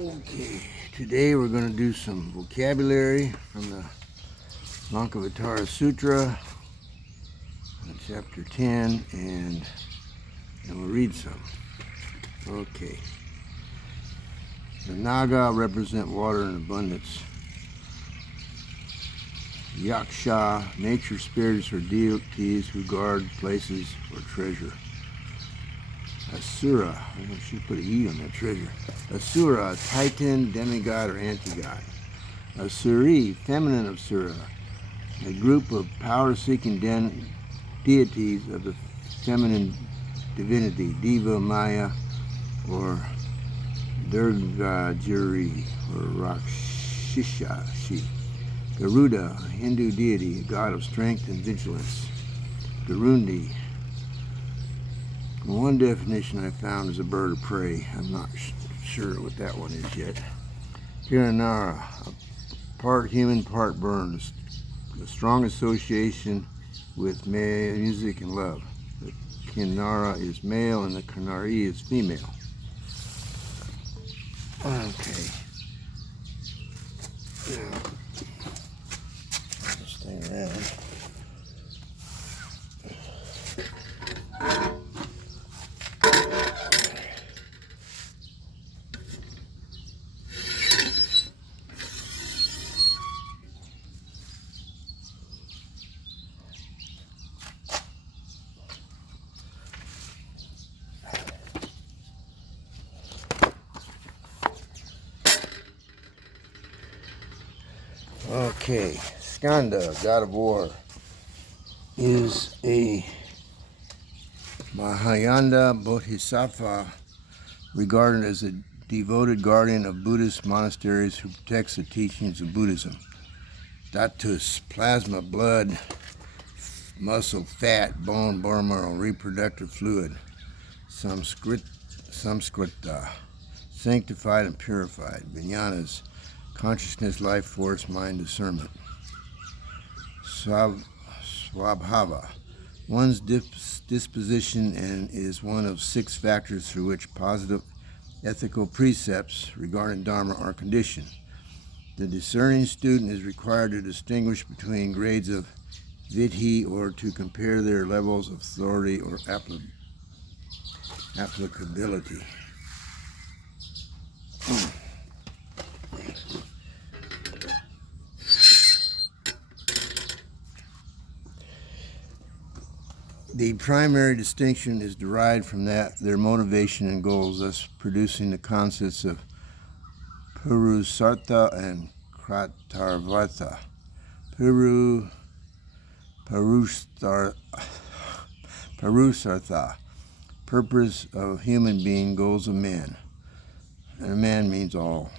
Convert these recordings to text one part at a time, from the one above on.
Okay, today we're going to do some vocabulary from the Lankavatara Sutra, chapter 10, and we'll read some. Okay. The Naga represent water in abundance. Yaksha, nature spirits or deities who guard places or treasure. Asura, I should put an E on that treasure. Asura, titan, demigod, or anti-god. Asuri, feminine of Sura, a group of power-seeking deities of the feminine divinity, Diva, Maya, or Durgajuri, or Rakshishi. Garuda, a Hindu deity, a god of strength and vigilance. Garundi. One definition I found is a bird of prey. I'm not sure what that one is yet. Kiranara, a part human, part bird. A strong association with music and love. The Kinara is male and the Kanari is female. Okay. Now, this thing around. Okay, Skanda, god of war, is a Mahayana Bodhisattva regarded as a devoted guardian of Buddhist monasteries who protects the teachings of Buddhism. Datus, plasma, blood, muscle, fat, bone, bone marrow, reproductive fluid. Samskrita, sanctified and purified. Vijnanas, consciousness, life force, mind, discernment. Swabhava, one's disposition, and is one of 6 factors through which positive ethical precepts regarding Dharma are conditioned. The discerning student is required to distinguish between grades of vidhi, or to compare their levels of authority or applicability. The primary distinction is derived from their motivation and goals, thus producing the concepts of Purusartha and Kratarvartha. Purusartha, purpose of human being, goals of man. And man means all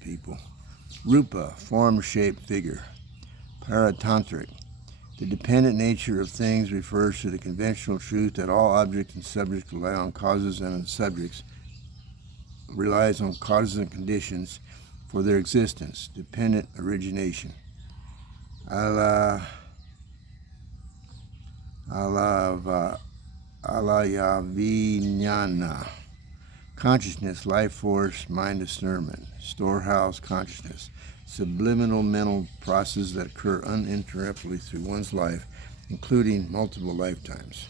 people. Rupa, form, shape, figure. Paratantric, the dependent nature of things refers to the conventional truth that all objects and subjects rely on causes and subjects relies on causes and conditions for their existence. Dependent origination. Alayavinyana, consciousness, life force, mind, discernment. Storehouse, consciousness. Subliminal mental processes that occur uninterruptedly through one's life, including multiple lifetimes.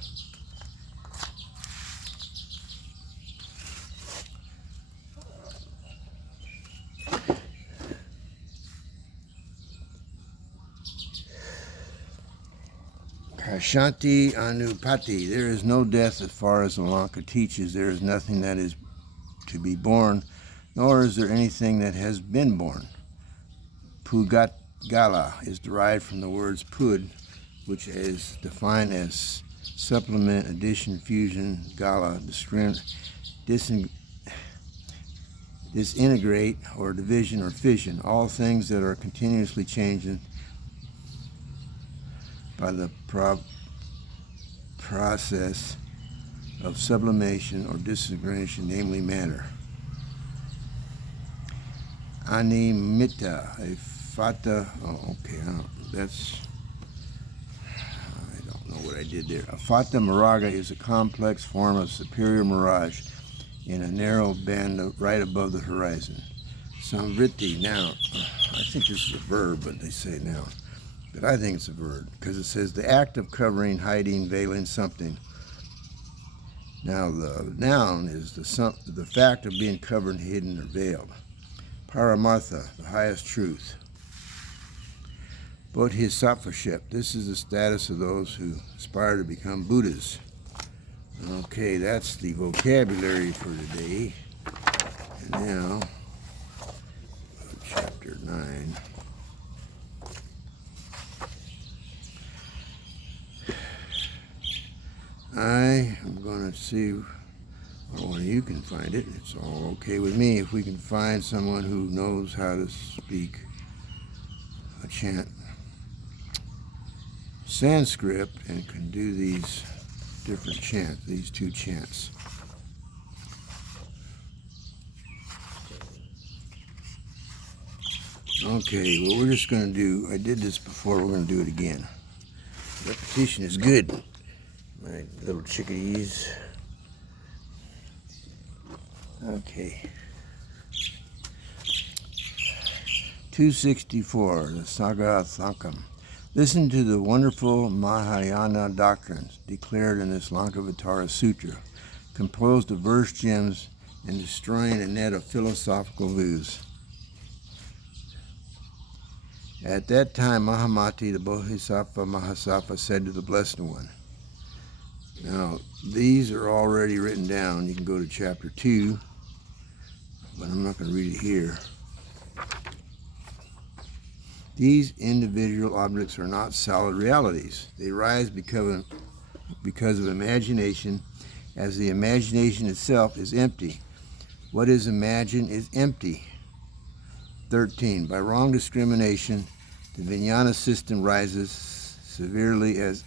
Kashanti Anupati, there is no death as far as the Lanka teaches. There is nothing that is to be born, nor is there anything that has been born. Pugatgala is derived from the words pud, which is defined as supplement, addition, fusion, gala, disintegrate, or division or fission, all things that are continuously changing by the process of sublimation or disintegration, namely matter. Animita, a fata, I don't know what I did there. A fata miraga is a complex form of superior mirage in a narrow band right above the horizon. Samvriti, now, I think this is a verb, but they say noun. But I think it's a verb, because it says the act of covering, hiding, veiling something. Now, the noun is the fact of being covered, hidden, or veiled. Paramartha, the highest truth. Bodhisattvaship, this is the status of those who aspire to become Buddhas. Okay, that's the vocabulary for today. And now, chapter 9. I am going to see, or one of you can find it. It's all okay with me if we can find someone who knows how to speak a chant Sanskrit and can do these different chants, these two chants. Okay, what we're just going to do, I did this before, we're going to do it again. Repetition is good, my little chickadees. Okay. 264, the Saga Thankam. Listen to the wonderful Mahayana doctrines declared in this Lankavatara Sutra, composed of verse gems and destroying a net of philosophical views. At that time, Mahamati, the Bodhisattva Mahasattva, said to the Blessed One. Now, these are already written down. You can go to chapter 2, but I'm not going to read it here. These individual objects are not solid realities. They rise because of imagination, as the imagination itself is empty. What is imagined is empty. 13. By wrong discrimination, the vijnana system rises severely as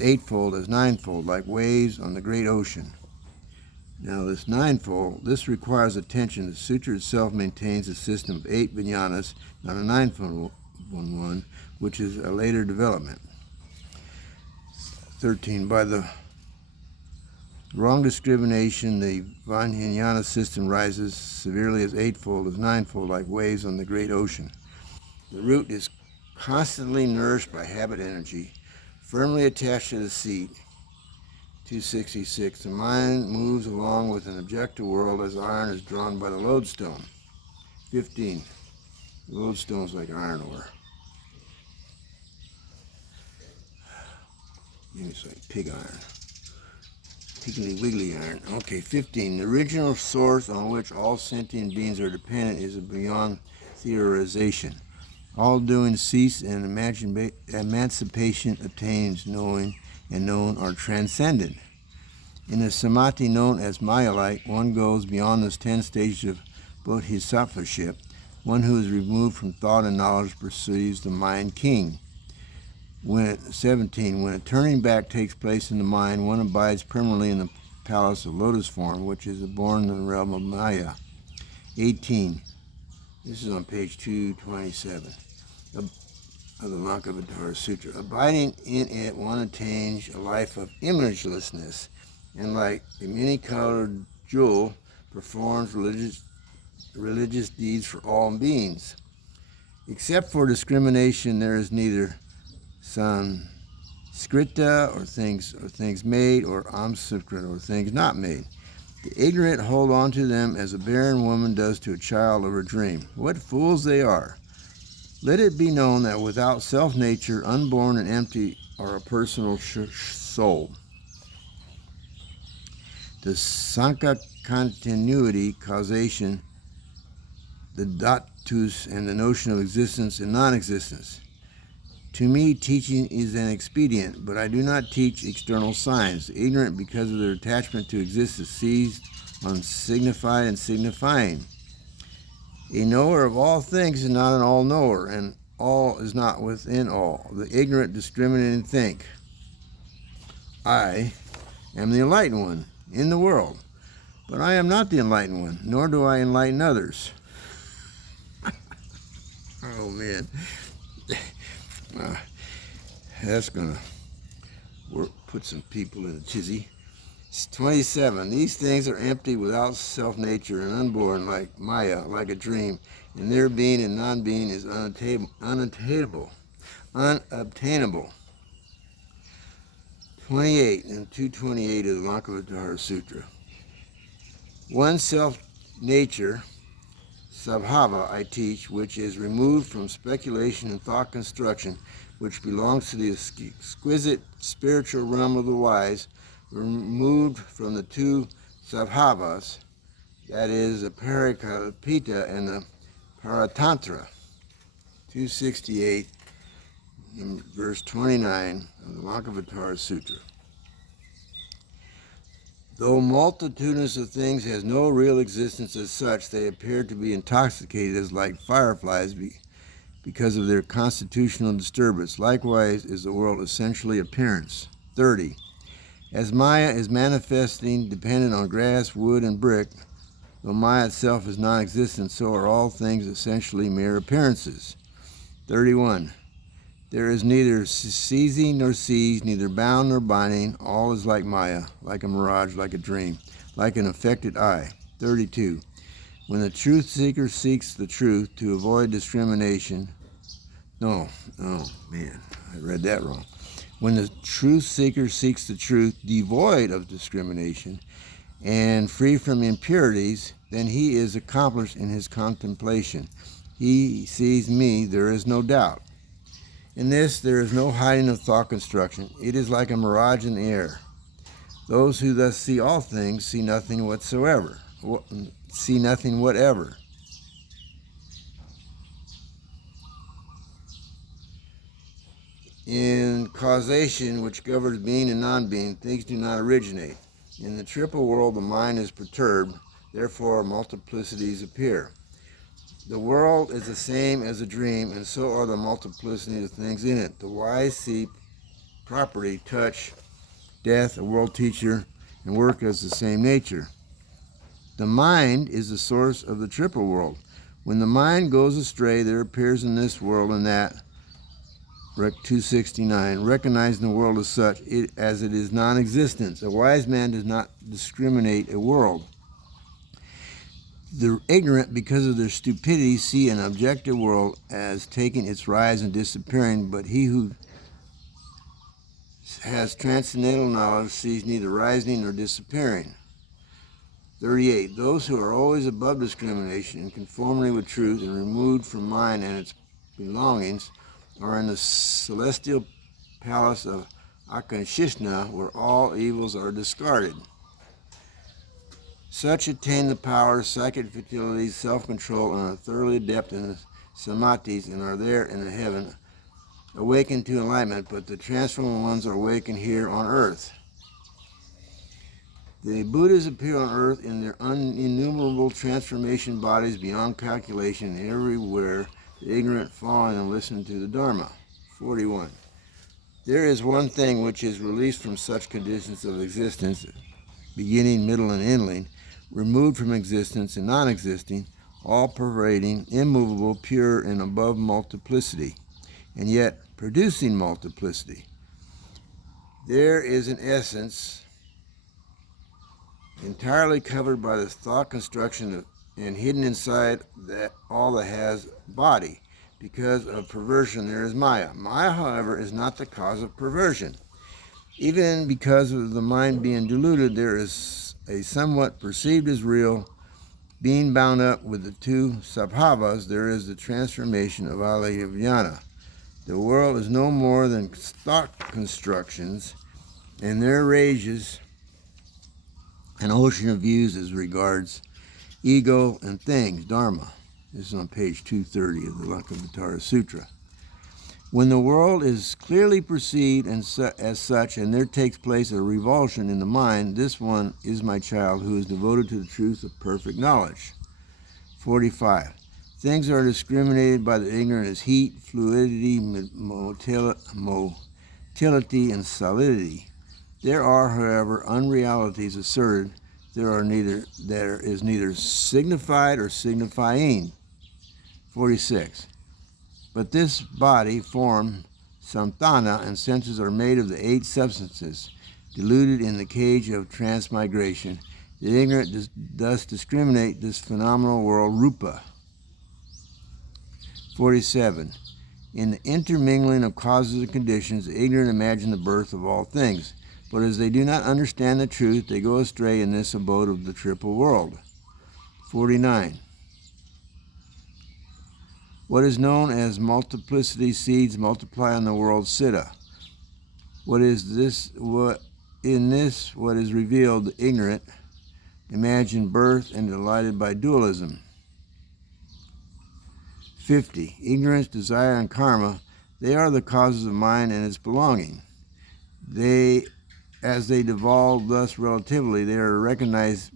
eightfold as ninefold, like waves on the great ocean. Now this ninefold, this requires attention. The sutra itself maintains a system of 8 vijnanas, not a ninefold one, which is a later development. 13. By the wrong discrimination, the vijnana system rises severely as eightfold as ninefold, like waves on the great ocean. The root is constantly nourished by habit energy, firmly attached to the seed. 266. The mind moves along with an objective world as iron is drawn by the lodestone. 15. The lodestone is like iron ore. It's like pig iron. Piggly wiggly iron. Okay, 15. The original source on which all sentient beings are dependent is beyond theorization. All doing cease and emancipation obtains. Knowing and known are transcended. In the samadhi known as Maya-like, one goes beyond the 10 stages of bodhisattvaship. One who is removed from thought and knowledge perceives the mind king. 17. When a turning back takes place in the mind, one abides permanently in the palace of lotus form, which is born in the realm of Maya. 18. This is on page 227 of the Lankavatara Sutra. Abiding in it, one attains a life of imagelessness, and like a many-colored jewel, performs religious deeds for all beings. Except for discrimination, there is neither samskrita, or things made, or amskrita, or things not made. The ignorant hold on to them as a barren woman does to a child of her dream. What fools they are! Let it be known that without self-nature, unborn and empty are a personal soul. The Sankhya continuity, causation, the datus, and the notion of existence and non-existence. To me, teaching is an expedient, but I do not teach external signs. The ignorant, because of their attachment to existence, seized on signified and signifying. A knower of all things is not an all-knower, and all is not within all. The ignorant discriminate and think, I am the enlightened one in the world, but I am not the enlightened one, nor do I enlighten others. Oh, man. That's going to put some people in a tizzy. 27. These things are empty without self-nature and unborn like Maya, like a dream, and their being and non-being is unattainable. 28 and 228 of the Lankavatara Sutra. One self-nature, Sabhava, I teach, which is removed from speculation and thought construction, which belongs to the exquisite spiritual realm of the wise, removed from the two Sabhavas, that is, the Parikalpita and the Paratantra. 268, verse 29 of the Lankavatara Sutra. Though multitudinous of things has no real existence as such, they appear to be intoxicated as like fireflies because of their constitutional disturbance. Likewise is the world essentially appearance. 30. As Maya is manifesting dependent on grass, wood, and brick, though Maya itself is non-existent, so are all things essentially mere appearances. 31. There is neither seizing nor seized, neither bound nor binding. All is like Maya, like a mirage, like a dream, like an affected eye. 32. When the truth seeker seeks the truth to avoid discrimination, I read that wrong. When the truth seeker seeks the truth devoid of discrimination and free from impurities, then he is accomplished in his contemplation. He sees me, there is no doubt. In this, there is no hiding of thought construction. It is like a mirage in the air. Those who thus see all things see nothing whatsoever. In causation, which governs being and non-being, things do not originate. In the triple world, the mind is perturbed, therefore multiplicities appear. The world is the same as a dream, and so are the multiplicity of things in it. The wise see property, touch, death, a world teacher, and work as the same nature. The mind is the source of the triple world. When the mind goes astray, there appears in this world and that, 269, recognizing the world as such, as it is non-existence. A wise man does not discriminate a world. The ignorant, because of their stupidity, see an objective world as taking its rise and disappearing, but he who has transcendental knowledge sees neither rising nor disappearing. 38. Those who are always above discrimination in conformity with truth and removed from mind and its belongings are in the celestial palace of Akashishna, where all evils are discarded. Such attain the powers, psychic fatalities, self-control, and are thoroughly adept in the samadhis and are there in the heaven, awakened to enlightenment, but the transformed ones are awakened here on earth. The Buddhas appear on earth in their innumerable transformation bodies beyond calculation, and everywhere the ignorant falling and listen to the Dharma. 41. There is one thing which is released from such conditions of existence, beginning, middle, and ending, removed from existence and non-existing, all-pervading, immovable, pure, and above multiplicity, and yet producing multiplicity. There is an essence entirely covered by the thought construction and hidden inside that all that has body. Because of perversion, there is Maya. Maya, however, is not the cause of perversion. Even because of the mind being deluded, there is a somewhat perceived as real. Being bound up with the two sabhavas, there is the transformation of alayavijnana. The world is no more than thought constructions, and there rages an ocean of views as regards ego and things, dharma. This is on page 230 of the Lankavatara Sutra. When the world is clearly perceived as such, and there takes place a revulsion in the mind, this one is my child who is devoted to the truth of perfect knowledge. 45. Things are discriminated by the ignorant as heat, fluidity, motility, and solidity. There are, however, unrealities asserted. There is neither signified or signifying. 46. But this body, form, samthana, and senses are made of the 8 substances. deluded in the cage of transmigration. The ignorant thus discriminate this phenomenal world, rupa. 47. In the intermingling of causes and conditions, the ignorant imagine the birth of all things. But as they do not understand the truth, they go astray in this abode of the triple world. 49. What is known as multiplicity seeds multiply on the world siddha. What is what is revealed, the ignorant imagine birth and delighted by dualism. 50. Ignorance, desire, and karma, they are the causes of mind and its belonging. As they devolve thus relatively, they are recognized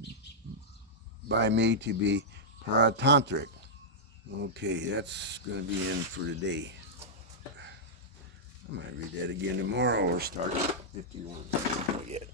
by me to be paratantric. Okay, that's going to be in for today. I might read that again tomorrow or start at 51. Not yet.